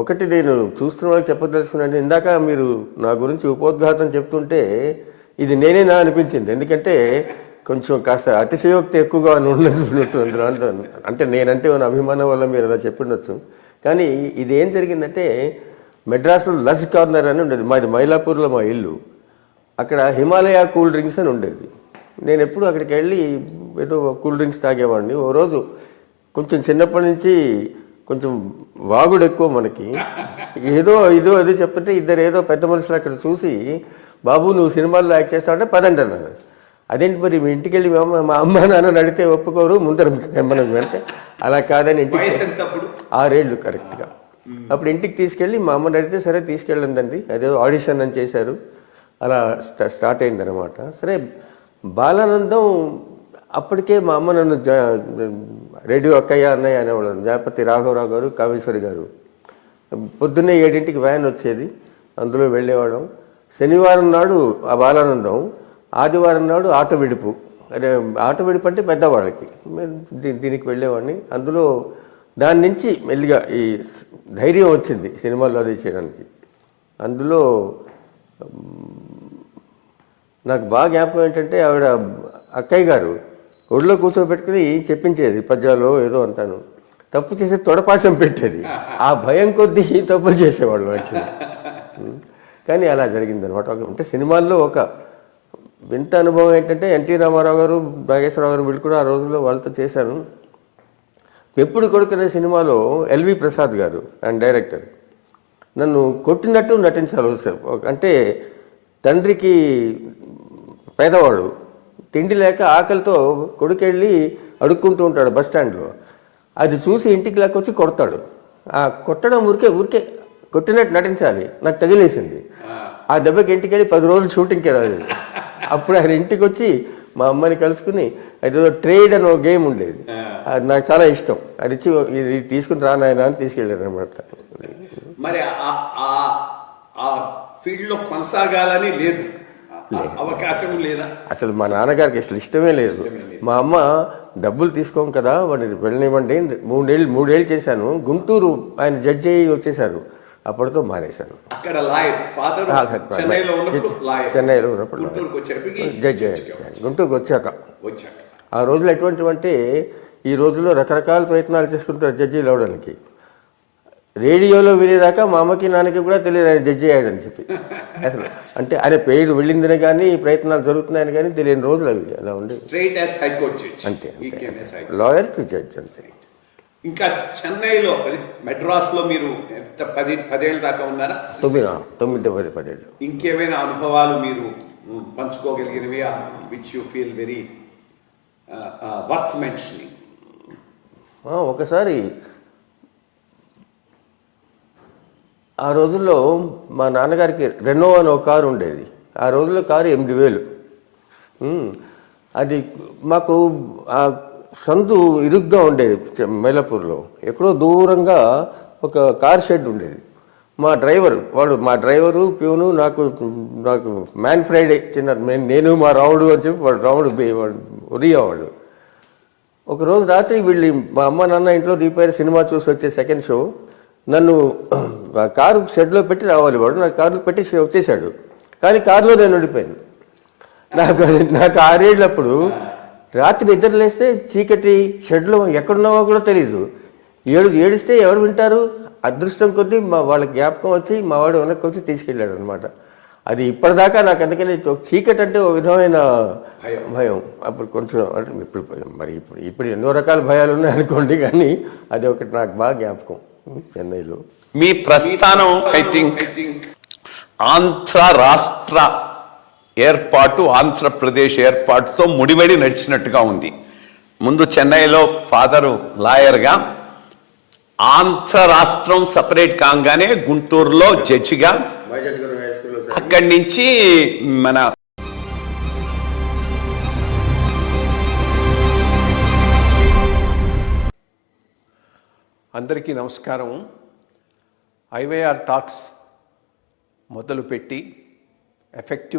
ఒకటి నేను చూస్తున్న వాళ్ళకి చెప్పదలుచుకున్నాను. ఇందాక మీరు నా గురించి ఉపోద్ఘాతం చెప్తుంటే ఇది నేనేనా అనిపించింది. ఎందుకంటే కొంచెం కాస్త అతిశయోక్తి ఎక్కువగా ఉన్నట్టు అందులో అంటే నేనంటే ఉన్న అభిమానం వల్ల మీరు అలా చెప్పుండొచ్చు. కానీ ఇది ఏం జరిగిందంటే మెడ్రాస్లో లజ్ కార్నర్ అని ఉండేది. మాది మైలాపూర్లో మా ఇల్లు. అక్కడ హిమాలయ కూల్ డ్రింక్స్ అని ఉండేది. నేను ఎప్పుడు అక్కడికి వెళ్ళి ఏదో కూల్ డ్రింక్స్ తాగేవాడిని. ఓ రోజు కొంచెం చిన్నప్పటి నుంచి కొంచెం వాగుడు ఎక్కువ మనకి. ఏదో చెప్తే ఇద్దరు ఏదో పెద్ద మనుషులు అక్కడ చూసి, బాబు నువ్వు సినిమాల్లో యాక్ట్ చేస్తావంటే పదండి అన్నారు. అదేంటి మరి మీ ఇంటికి వెళ్ళి మా అమ్మ నాన్న అడిగితే ఒప్పుకోరు, ముందర మనం అంటే అలా కాదని ఇంటికి 6 ఏళ్ళు కరెక్ట్గా. అప్పుడు ఇంటికి తీసుకెళ్ళి మా అమ్మని అడిగితే సరే తీసుకెళ్ళండి, అదేదో ఆడిషన్ అని చేశారు. అలా స్టార్ట్ అయిందనమాట. సరే బాలానందం అప్పటికే మా అమ్మ నన్ను రేడియో అక్కయ్య అన్నయ్య అనేవాళ్ళు. జాపతి రాఘవరావు గారు, కామేశ్వరి గారు. పొద్దున్నే 7ంటికి వ్యాన్ వచ్చేది, అందులో వెళ్ళేవాళ్ళం. శనివారం నాడు ఆ బాలానందం, ఆదివారం నాడు ఆట విడుపు. అదే ఆట విడుపు అంటే పెద్దవాళ్ళకి, దీనికి వెళ్ళేవాడిని. అందులో దాని నుంచి మెల్లిగా ఈ ధైర్యం వచ్చింది సినిమాల్లో అది చేయడానికి. అందులో నాకు బాగా జ్ఞాపకం ఏంటంటే ఆవిడ అక్కయ్య గారు ఒడిలో కూర్చోబెట్టుకుని చెప్పించేది పద్యాలో ఏదో అంటాను. తప్పు చేసే తొడపాశం పెట్టేది. ఆ భయం కొద్దీ తప్పులు చేసేవాళ్ళు యాక్చువల్లీ. కానీ అలా జరిగిందనమాట. అంటే సినిమాల్లో ఒక వింత అనుభవం ఏంటంటే ఎన్టీ రామారావు గారు, నాగేశ్వరరావు గారు వీళ్ళు కూడా ఆ రోజుల్లో వాళ్ళతో చేశాను. పెప్పుడు కొడుకు అనే సినిమాలో ఎల్వి ప్రసాద్ గారు అండ్ డైరెక్టర్ నన్ను కొట్టినట్టు నటించాలి. అంటే తండ్రికి పేదవాడు, తిండి లేక ఆకలితో కొడుకెళ్ళి అడుక్కుంటూ ఉంటాడు బస్ స్టాండ్లో. అది చూసి ఇంటికి లేకొచ్చి కొడతాడు. ఆ కొట్టడం ఊరికే కొట్టినట్టు నటించాలి. నాకు తగిలేసింది. ఆ దెబ్బకి ఇంటికి వెళ్ళి 10 రోజులు షూటింగ్కి రాలేదు. అప్పుడు ఆయన ఇంటికి వచ్చి మా అమ్మని కలుసుకుని అదేదో ట్రేడ్ అని ఒక గేమ్ ఉండేది, అది నాకు చాలా ఇష్టం. అది ఇచ్చి ఇది తీసుకుని రానాయన అని తీసుకెళ్ళారు అనమాట. మరి ఆ ఫీల్డ్లో కొనసాగాలని లేదు, అవకాశం లేదా? అసలు మా నాన్నగారికి అసలు ఇష్టమే లేదు. మా అమ్మ డబ్బులు తీసుకోం కదా వాడిని వెళ్ళనివ్వండి. 3 ఏళ్ళు చేశాను. గుంటూరు ఆయన జడ్జి అయ్యి వచ్చేసారు. అప్పటితో మానేశాను. అక్కడ చెన్నైలో ఉన్నప్పుడు జడ్జి అయ్యాను. గుంటూరుకు వచ్చాక ఆ రోజులు ఎటువంటివంటే ఈ రోజుల్లో రకరకాల ప్రయత్నాలు చేస్తుంటారు జడ్జీలు అవడానికి. రేడియోలో వినేదాకా మా అమ్మకి నాన్నకి కూడా తెలియదు ఆయన జడ్జి అయ్యాడని చెప్పి. అసలు అంటే ఆయన పేరు వెళ్ళిందని కానీ ప్రయత్నాలు జరుగుతున్నాయని కానీ తెలియని రోజులు అవి. అలా ఉండి అంతే లాయర్ టు జడ్జ్ అంతే. ఇంకా చెన్నైలో మెడ్రాస్లో మీరు 10 ఏళ్ళ దాకా ఉన్నారా? 9-10 ఏళ్ళు. ఇంకేమైనా అనుభవాలు మీరు పంచుకోగలిగినవి which you feel very worth mentioning? ఒకసారి ఆ రోజుల్లో మా నాన్నగారికి రెనో అని ఒక కారు ఉండేది. ఆ రోజుల్లో కారు 8,000. అది మాకు ఆ సందు ఇరుగ్గా ఉండేది. మైలాపూర్లో ఎక్కడో దూరంగా ఒక కార్ షెడ్ ఉండేది. మా డ్రైవరు ప్యూను నాకు మ్యాన్ ఫ్రైడే నేను మా రావుడు అని చెప్పి వాడు రావుడు ఉదయవాడు. ఒకరోజు రాత్రి వీళ్ళు మా అమ్మ నాన్న ఇంట్లో దిగిపోయారు. సినిమా చూసి వచ్చే సెకండ్ షో. నన్ను కారు షెడ్లో పెట్టి రావాలి వాడు. నాకు కారులో పెట్టి వచ్చేసాడు. కానీ కారులో నేను ఉండిపోయాను. నాకు 6 ఏళ్ళప్పుడు రాత్రి నిద్ర లేస్తే చీకటి, షెడ్లో ఎక్కడున్నావో కూడా తెలీదు. ఏడిస్తే ఎవరు వింటారు? అదృష్టం కొద్దీ వాళ్ళకి జ్ఞాపకం వచ్చి మా వాడు వెనక్కి వచ్చి తీసుకెళ్ళాడు అనమాట. అది ఇప్పటిదాకా నాకు అందుకని చీకటి అంటే ఒక విధమైన భయం. అప్పుడు కొంచెం అంటే ఇప్పుడు ఎన్నో రకాల భయాలు ఉన్నాయి అనుకోండి, కానీ అది ఒకటి నాకు బాగా జ్ఞాపకం. చెన్నైలో మీ ప్రస్థానం ఐ థింక్ ఆంధ్ర రాష్ట్ర ఏర్పాటు, ఆంధ్రప్రదేశ్ ఏర్పాటుతో ముడివడి నడిచినట్టుగా ఉంది. ముందు చెన్నైలో ఫాదరు లాయర్గా, ఆంధ్ర రాష్ట్రం సపరేట్ కాగానే గుంటూరులో జడ్జిగా, అక్కడి నుంచి మన అందరికీ నమస్కారం. ఐవైఆర్ టాక్స్ మొదలుపెట్టి ఎఫెక్టివ్